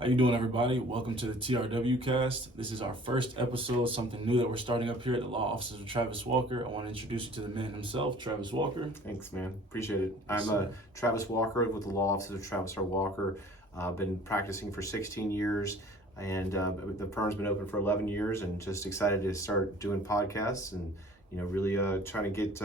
How you doing, everybody? Welcome to the TRW cast. This is our first episode, something new that we're starting up here at the Law Offices of Travis Walker. I want to introduce you to the man himself, Travis Walker. Thanks, man. Appreciate it. Yes, I'm sir. Travis Walker with the Law Offices of Travis R. Walker. I've been practicing for 16 years, and the firm's been open for 11 years, and just excited to start doing podcasts and really trying to get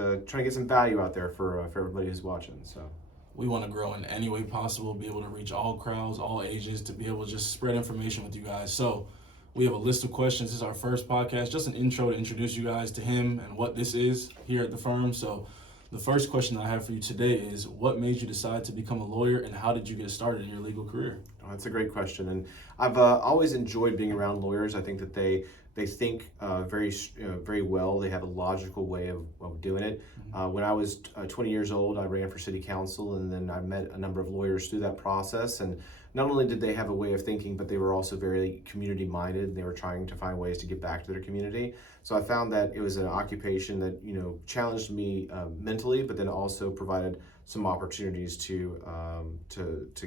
some value out there for everybody who's watching. So. We want to grow in any way possible, be able to reach all crowds, all ages, to be able to just spread information with you guys. So we have a list of questions. This is our first podcast, just an intro to introduce you guys to him and what this is here at the firm. So the first question I have for you today is, what made you decide to become a lawyer, and how did you get started in your legal career? Oh, that's a great question, and I've always enjoyed being around lawyers. I think that they think very well. They have a logical way of doing it. When I was 20 years old, I ran for city council, and then I met a number of lawyers through that process. And not only did they have a way of thinking, but they were also very community minded. They were trying to find ways to give back to their community. So I found that it was an occupation that challenged me mentally, but then also provided some opportunities to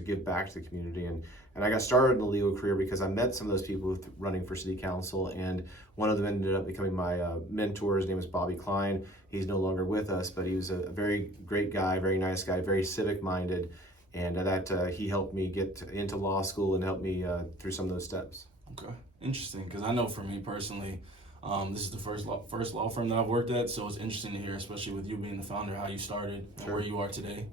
give back to the community. And I got started in the legal career because I met some of those people running for city council, and one of them ended up becoming my mentor. His name was Bobby Klein. He's no longer with us, but he was a very great guy, very nice guy, very civic minded, and he helped me get into law school and helped me through some of those steps. Okay, interesting, because I know for me personally, this is the first law firm that I've worked at, so it's interesting to hear, especially with you being the founder, how you started and Sure. where you are today.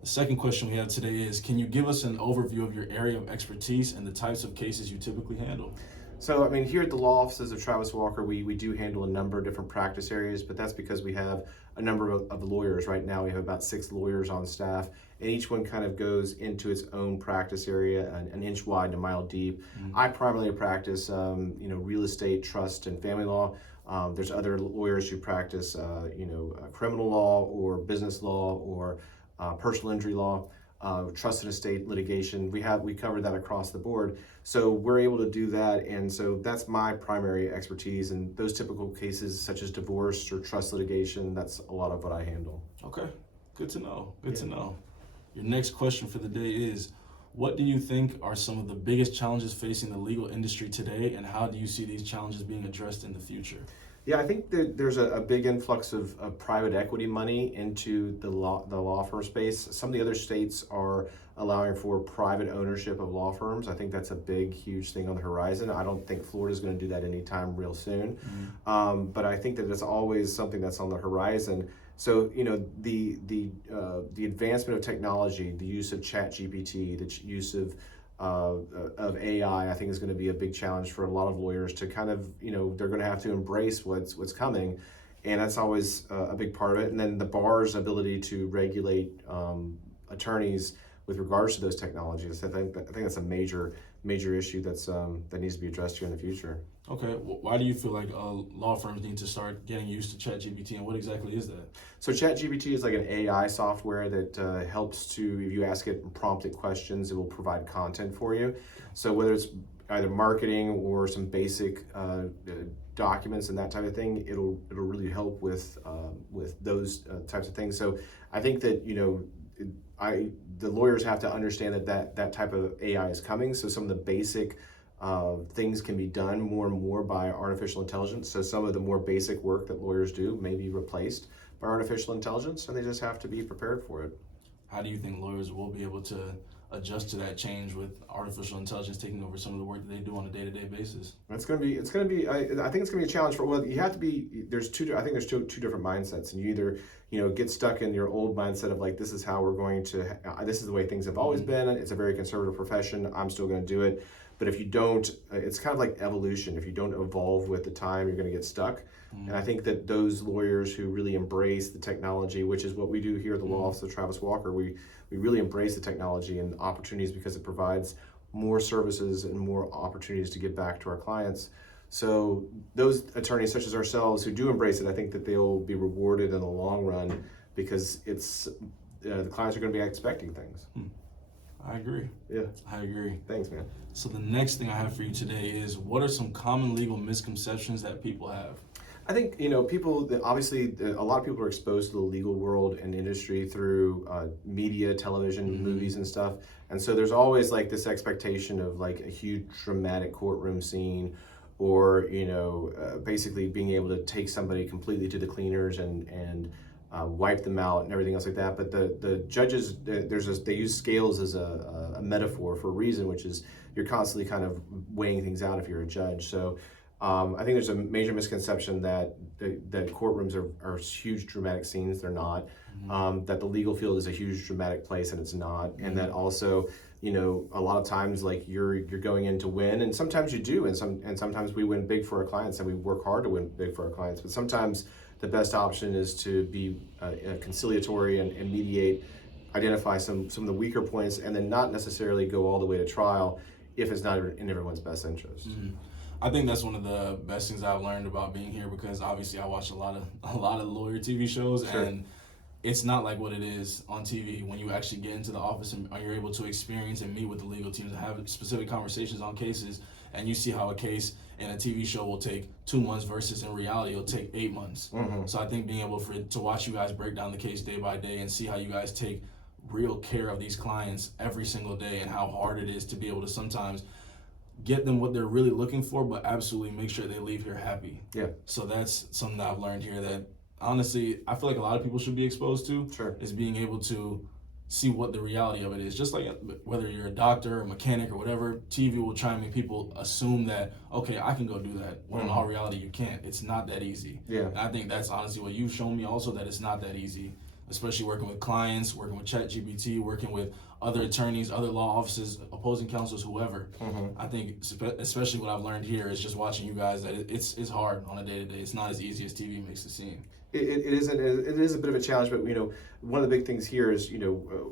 The second question we have today is, can you give us an overview of your area of expertise and the types of cases you typically handle? So, I mean, here at the Law Offices of Travis Walker, we do handle a number of different practice areas, but that's because we have a number of lawyers. Right now, we have about 6 lawyers on staff, and each one kind of goes into its own practice area, an inch wide and a mile deep. I primarily practice, real estate, trust, and family law. There's other lawyers who practice, criminal law or business law or personal injury law. Trust and estate litigation. We cover that across the board. So we're able to do that, and so that's my primary expertise. And those typical cases such as divorce or trust litigation, that's a lot of what I handle. Okay, good to know. Good to know. Your next question for the day is, what do you think are some of the biggest challenges facing the legal industry today, and how do you see these challenges being addressed in the future? Yeah, I think that there's a big influx of private equity money into the law firm space. Some of the other states are allowing for private ownership of law firms. I think that's a big, huge thing on the horizon. I don't think Florida's going to do that anytime real soon, but I think that it's always something that's on the horizon. So the advancement of technology, the use of ChatGPT, the use of AI, I think is going to be a big challenge for a lot of lawyers to kind of, they're going to have to embrace what's coming, and that's always a big part of it. And then the bar's ability to regulate attorneys with regards to those technologies, I think that's a major issue that needs to be addressed here in the future. Okay, why do you feel like law firms need to start getting used to ChatGPT, and what exactly is that? So ChatGPT is like an AI software that helps to, if you ask it and prompt it questions, it will provide content for you. So whether it's either marketing or some basic documents and that type of thing, it'll really help with those types of things. So I think that the lawyers have to understand that type of AI is coming. So some of the basic things can be done more and more by artificial intelligence. So some of the more basic work that lawyers do may be replaced by artificial intelligence, and they just have to be prepared for it. How do you think lawyers will be able to adjust to that change with artificial intelligence taking over some of the work that they do on a day-to-day basis? It's going to be. I think it's going to be a challenge for. Well, you have to be. There's two. I think there's two different mindsets, and you either get stuck in your old mindset of like, this is how we're going to. This is the way things have always been. It's a very conservative profession. I'm still going to do it. But if you don't, it's kind of like evolution. If you don't evolve with the time, you're going to get stuck. And I think that those lawyers who really embrace the technology, which is what we do here at the Law Office of Travis Walker, we really embrace the technology and opportunities because it provides more services and more opportunities to give back to our clients. So those attorneys such as ourselves who do embrace it, I think that they'll be rewarded in the long run because the clients are going to be expecting things. I agree. Yeah. I agree. Thanks, man. So the next thing I have for you today is, what are some common legal misconceptions that people have? I think, obviously a lot of people are exposed to the legal world and industry through media, television, movies and stuff. And so there's always like this expectation of like a huge dramatic courtroom scene, or basically being able to take somebody completely to the cleaners and wipe them out and everything else like that. But the judges, they use scales as a metaphor for a reason, which is you're constantly kind of weighing things out if you're a judge. So I think there's a major misconception that courtrooms are huge dramatic scenes. They're not. That the legal field is a huge dramatic place, and it's not. And that also, a lot of times, like you're going in to win, and sometimes you do, and sometimes we win big for our clients, and we work hard to win big for our clients. But sometimes the best option is to be conciliatory and mediate, identify some of the weaker points, and then not necessarily go all the way to trial if it's not in everyone's best interest. I think that's one of the best things I've learned about being here, because obviously I watch a lot of lawyer TV shows, Sure. and it's not like what it is on TV when you actually get into the office and you're able to experience and meet with the legal teams and have specific conversations on cases, and you see how a case in a TV show will take 2 months versus in reality it'll take 8 months. So I think being able to watch you guys break down the case day by day and see how you guys take real care of these clients every single day, and how hard it is to be able to sometimes get them what they're really looking for, but absolutely make sure they leave here happy. Yeah. So that's something that I've learned here that honestly I feel like a lot of people should be exposed to. Sure. Is being able to see what the reality of it is. Just like whether you're a doctor or mechanic or whatever, TV will try and make people assume that, okay, I can go do that, when in all reality you can't. It's not that easy. Yeah. And I think that's honestly what you've shown me also, that it's not that easy, especially working with clients, working with ChatGPT, working with other attorneys, other law offices, opposing counsels, whoever. I think especially what I've learned here is just watching you guys that it's hard on a day-to-day. It's not as easy as TV makes it seem. It is a bit of a challenge, but one of the big things here is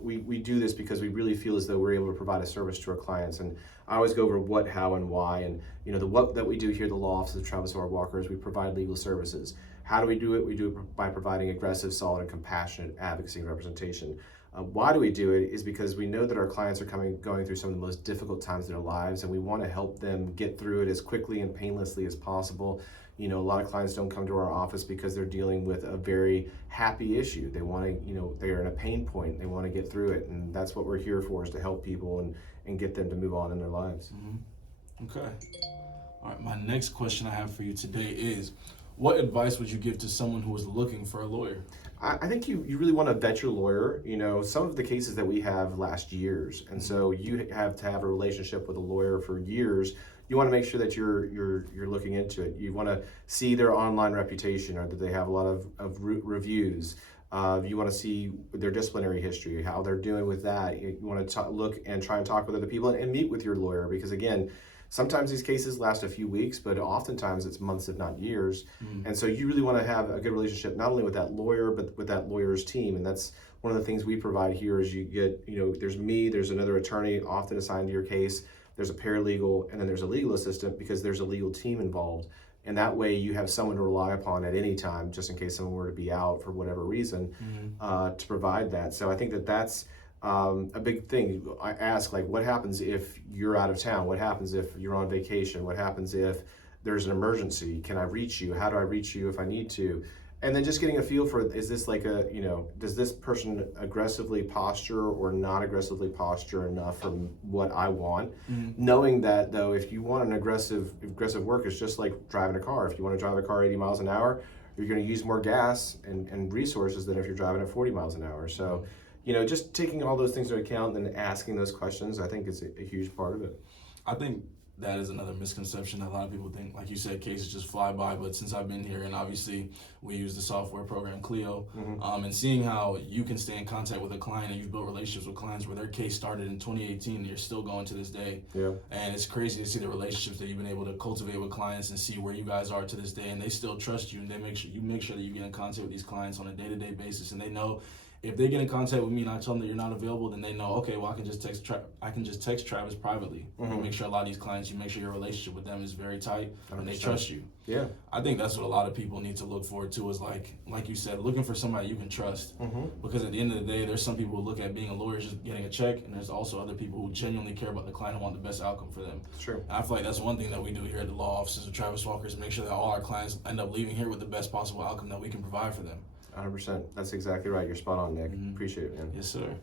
we do this because we really feel as though we're able to provide a service to our clients. And I always go over what, how, and why. And the what that we do here at the law office of Travis R. Walker is we provide legal services. How do we do it? We do it by providing aggressive, solid, and compassionate advocacy and representation. Why do we do it? Is because we know that our clients are going through some of the most difficult times in their lives, and we want to help them get through it as quickly and painlessly as possible. A lot of clients don't come to our office because they're dealing with a very happy issue. They want to, they're in a pain point. They want to get through it, and that's what we're here for, is to help people and get them to move on in their lives. Okay. All right. My next question I have for you today is, what advice would you give to someone who is looking for a lawyer? I think you really want to vet your lawyer. Some of the cases that we have last years, and so you have to have a relationship with a lawyer for years. You want to make sure that you're looking into it. You want to see their online reputation, or that they have a lot of reviews. You want to see their disciplinary history, how they're doing with that. You want to look and try and talk with other people and meet with your lawyer, because again, sometimes these cases last a few weeks, but oftentimes it's months, if not years. And so you really want to have a good relationship, not only with that lawyer, but with that lawyer's team. And that's one of the things we provide here is you get, there's me, there's another attorney often assigned to your case, there's a paralegal, and then there's a legal assistant, because there's a legal team involved. And that way you have someone to rely upon at any time, just in case someone were to be out for whatever reason, to provide that. So I think that's a big thing. I ask, like, what happens if you're out of town? What happens if you're on vacation? What happens if there's an emergency? Can I reach you? How do I reach you if I need to? And then just getting a feel for, is this like does this person aggressively posture or not aggressively posture enough for what I want? Knowing that, though, if you want an aggressive work, it's just like driving a car. If you want to drive a car 80 miles an hour, you're going to use more gas and resources than if you're driving at 40 miles an hour. So, just taking all those things into account and then asking those questions, I think is a huge part of it. I think that is another misconception that a lot of people think, like you said, cases just fly by. But since I've been here, and obviously we use the software program Clio, and seeing how you can stay in contact with a client, and you've built relationships with clients where their case started in 2018 and you're still going to this day. Yeah. And it's crazy to see the relationships that you've been able to cultivate with clients and see where you guys are to this day, and they still trust you, and they make sure that you get in contact with these clients on a day-to-day basis, and they know if they get in contact with me and I tell them that you're not available, then they know, okay, well, I can just text Travis privately. Make sure a lot of these clients, you make sure your relationship with them is very tight 100%. And they trust you. Yeah. I think that's what a lot of people need to look forward to, is like you said, looking for somebody you can trust. Because at the end of the day, there's some people who look at being a lawyer as just getting a check, and there's also other people who genuinely care about the client and want the best outcome for them. It's true. And I feel like that's one thing that we do here at the law offices of Travis Walker, is make sure that all our clients end up leaving here with the best possible outcome that we can provide for them. 100%. That's exactly right. You're spot on, Nick. Appreciate it, man. Yes, sir.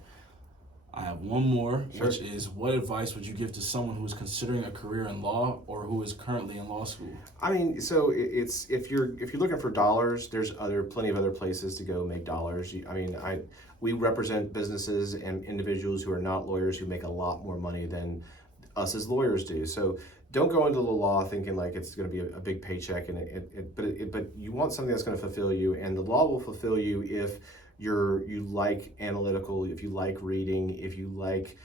I have one more, Sure. which is, what advice would you give to someone who is considering a career in law or who is currently in law school? I mean, so it's if you're looking for dollars, there's plenty of other places to go make dollars. We represent businesses and individuals who are not lawyers who make a lot more money than us as lawyers do. So don't go into the law thinking like it's going to be a big paycheck, but you want something that's going to fulfill you, and the law will fulfill you if you like analytical, if you like reading, if you like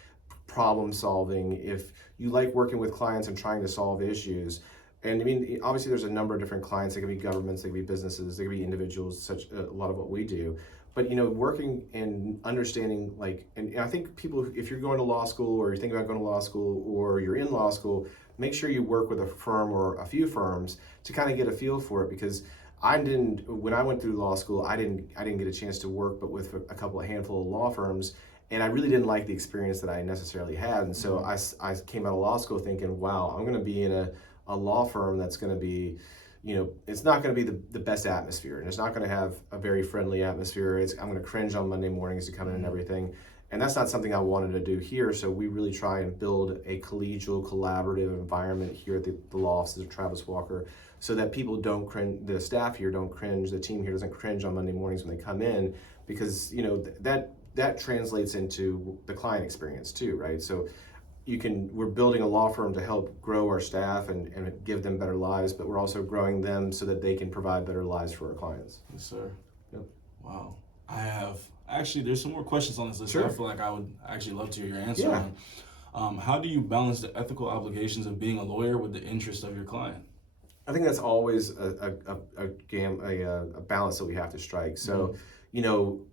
problem solving, if you like working with clients and trying to solve issues. And I mean, obviously there's a number of different clients. They can be governments, they can be businesses, they can be individuals, such a lot of what we do. But working and understanding, and I think people, if you're going to law school or you're thinking about going to law school or you're in law school, make sure you work with a firm or a few firms to kind of get a feel for it, because when I went through law school, I didn't get a chance to work but with a handful of law firms, and I really didn't like the experience that I necessarily had. And so I came out of law school thinking, wow, I'm going to be in a law firm that's going to be, it's not going to be the best atmosphere, and it's not going to have a very friendly atmosphere. I'm going to cringe on Monday mornings to come in and everything. And that's not something I wanted to do here. So we really try and build a collegial, collaborative environment here at the law offices of Travis Walker, so that people don't cringe, the staff here don't cringe, the team here doesn't cringe on Monday mornings when they come in, because that translates into the client experience too, right? So we're building a law firm to help grow our staff and give them better lives, but we're also growing them so that they can provide better lives for our clients. Yes, sir. Yep. Wow. There's some more questions on this list. Sure. I feel like I would actually love to hear your answer Yeah. on. How do you balance the ethical obligations of being a lawyer with the interest of your client? I think that's always a balance that we have to strike. So,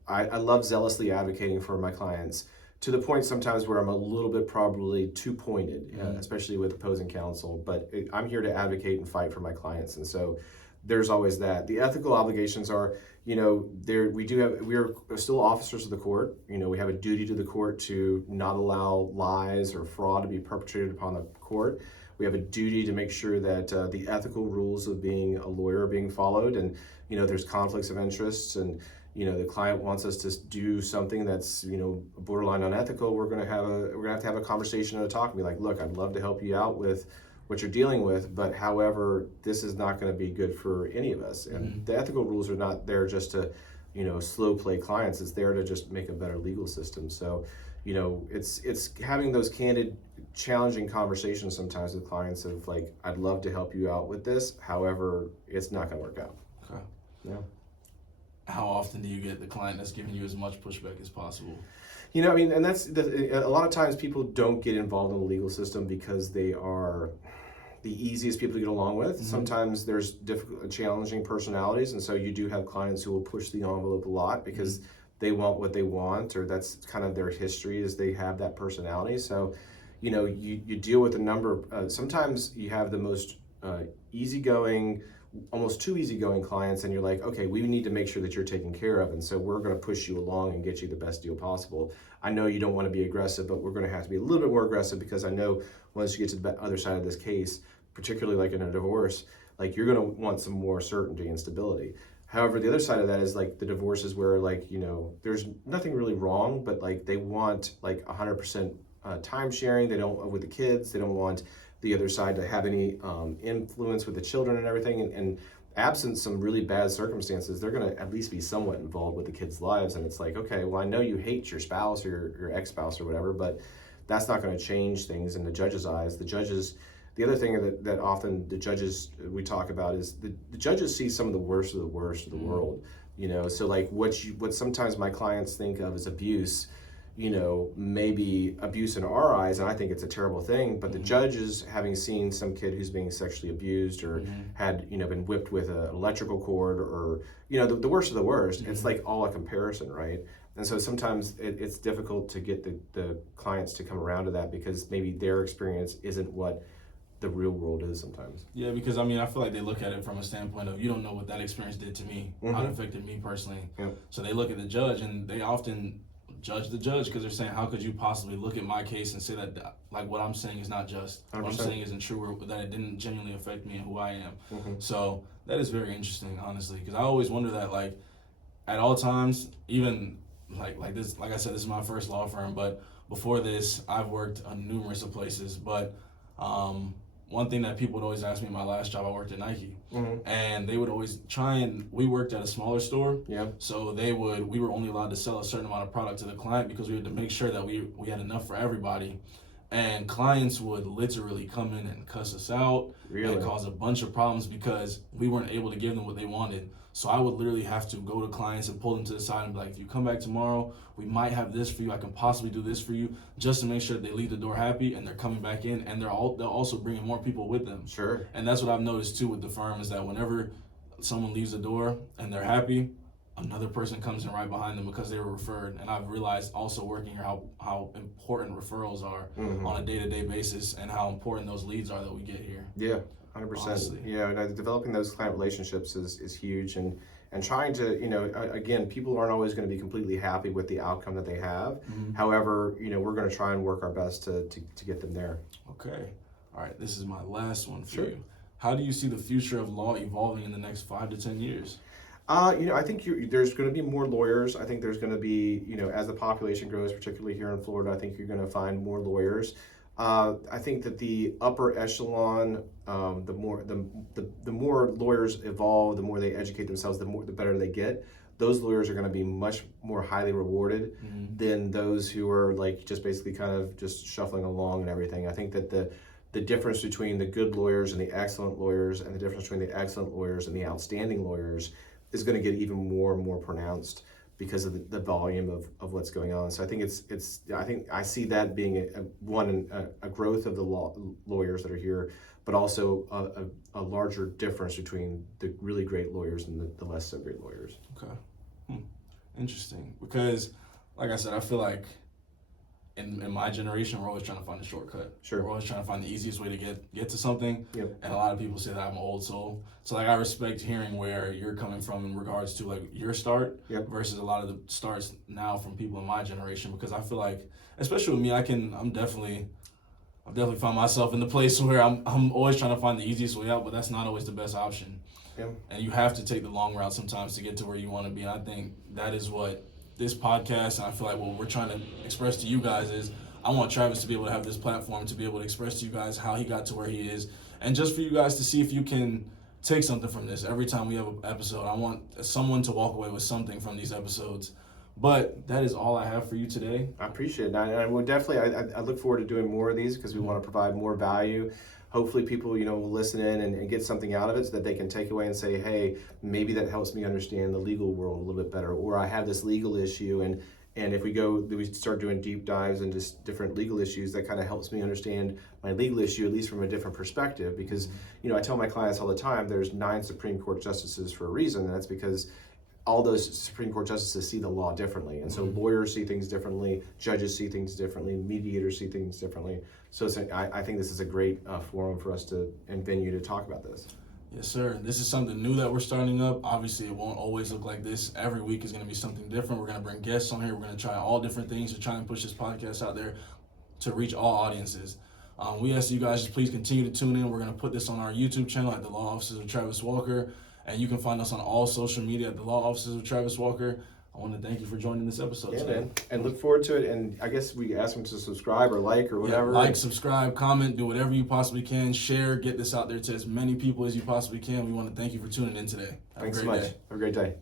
I love zealously advocating for my clients, to the point sometimes where I'm a little bit probably too pointed, especially with opposing counsel. But I'm here to advocate and fight for my clients, and so there's always that. The ethical obligations are, we're still officers of the court. We have a duty to the court to not allow lies or fraud to be perpetrated upon the court. We have a duty to make sure that the ethical rules of being a lawyer are being followed, and there's conflicts of interests, and the client wants us to do something that's borderline unethical. We're gonna have to have a conversation and a talk and be like, look, I'd love to help you out with what you're dealing with, but however, this is not going to be good for any of us. And the ethical rules are not there just to slow play clients. It's there to just make a better legal system. So it's having those candid, challenging conversations sometimes with clients of like, I'd love to help you out with this, however, it's not going to work out. Okay. Yeah. How often do you get the client that's giving you as much pushback as possible? And that's a lot of times people don't get involved in the legal system because they are the easiest people to get along with. Sometimes there's difficult, challenging personalities, and so you do have clients who will push the envelope a lot because they want what they want, or that's kind of their history, is they have that personality. So, you deal with a number of, sometimes you have the most easygoing, almost too easygoing clients, and you're like, okay, we need to make sure that you're taken care of, and so we're going to push you along and get you the best deal possible. I know you don't want to be aggressive, but we're going to have to be a little bit more aggressive, because I know once you get to the other side of this case, particularly like in a divorce, like you're going to want some more certainty and stability. However, the other side of that is like the divorces where there's nothing really wrong, but like they want like 100% time sharing. They don't, with the kids, they don't want the other side to have any influence with the children and everything. And absent some really bad circumstances, they're going to at least be somewhat involved with the kids' lives. And it's like, okay, well, I know you hate your spouse or your ex-spouse or whatever, but that's not going to change things in the judge's eyes. The other thing that often the judges we talk about is the judges see some of the worst of the world. So like what sometimes my clients think of as abuse, maybe abuse in our eyes, and I think it's a terrible thing, but the judges, having seen some kid who's being sexually abused or had, been whipped with an electrical cord, or, the worst of the worst, it's like all a comparison, right? And so sometimes it's difficult to get the clients to come around to that, because maybe their experience isn't what the real world is sometimes. Yeah, because I feel like they look at it from a standpoint of, you don't know what that experience did to me, how it affected me personally. Yep. So they look at the judge, and they often judge the judge, because they're saying, how could you possibly look at my case and say that like what I'm saying is not just, 100%. what I'm saying isn't true, or that it didn't genuinely affect me and who I am. So that is very interesting, honestly, because I always wonder that, like, at all times, even like this, like I said, this is my first law firm, but before this, I've worked on numerous of places, but one thing that people would always ask me in my last job, I worked at Nike, and they would always we worked at a smaller store, so we were only allowed to sell a certain amount of product to the client because we had to make sure that we had enough for everybody. And clients would literally come in and cuss us out and cause a bunch of problems because we weren't able to give them what they wanted. So I would literally have to go to clients and pull them to the side and be like, if you come back tomorrow, we might have this for you. I can possibly do this for you, just to make sure that they leave the door happy and they're coming back in, and they'll also bring more people with them. Sure. And that's what I've noticed too with the firm, is that whenever someone leaves the door and they're happy, another person comes in right behind them because they were referred. And I've realized also working here how important referrals are on a day-to-day basis, and how important those leads are that we get here. Yeah, 100%. Honestly. Yeah, developing those client relationships is huge, and trying to, again, people aren't always going to be completely happy with the outcome that they have. However, we're going to try and work our best to get them there. Okay. All right, this is my last one for you. How do you see the future of law evolving in the next 5 to 10 years? I think there's going to be more lawyers. I think there's going to be, as the population grows, particularly here in Florida, I think you're going to find more lawyers. I think that the upper echelon, the more lawyers evolve, the more they educate themselves, the better they get. Those lawyers are going to be much more highly rewarded than those who are like just basically kind of just shuffling along and everything. I think that the difference between the good lawyers and the excellent lawyers, and the difference between the excellent lawyers and the outstanding lawyers, is going to get even more and more pronounced because of the volume of what's going on. So I think I see that being a growth of the lawyers that are here, but also a larger difference between the really great lawyers and the less so great lawyers. Okay. Interesting. Because, like I said, I feel like in my generation, we're always trying to find a shortcut. Sure. We're always trying to find the easiest way to get to something. Yep. And a lot of people say that I'm an old soul. So like I respect hearing where you're coming from in regards to like your start versus a lot of the starts now from people in my generation, because I feel like, especially with me, I've definitely found myself in the place where I'm always trying to find the easiest way out, but that's not always the best option. Yeah. And you have to take the long route sometimes to get to where you want to be. And I think that is what this podcast, and I feel like what we're trying to express to you guys is, I want Travis to be able to have this platform to be able to express to you guys how he got to where he is, and just for you guys to see if you can take something from this. Every time we have an episode, I want someone to walk away with something from these episodes. But that is all I have for you today. I appreciate it. I will definitely, I look forward to doing more of these because we want to provide more value. Hopefully people, will listen in and get something out of it so that they can take away and say, hey, maybe that helps me understand the legal world a little bit better, or I have this legal issue, and if we start doing deep dives into different legal issues, that kind of helps me understand my legal issue, at least from a different perspective. Because, I tell my clients all the time, there's 9 Supreme Court justices for a reason, and that's because all those Supreme Court justices see the law differently. And so lawyers see things differently, judges see things differently, mediators see things differently. So I think this is a great forum for us and venue to talk about this. Yes, sir. This is something new that we're starting up. Obviously, it won't always look like this. Every week is going to be something different. We're going to bring guests on here. We're going to try all different things to try and push this podcast out there to reach all audiences. We ask you guys to please continue to tune in. We're going to put this on our YouTube channel at The Law Offices of Travis Walker. And you can find us on all social media at The Law Offices of Travis Walker. I want to thank you for joining this episode today. Man. And look forward to it. And I guess we ask them to subscribe or like or whatever. Yeah, like, subscribe, comment, do whatever you possibly can. Share, get this out there to as many people as you possibly can. We want to thank you for tuning in today. Thanks so much. Have a great day.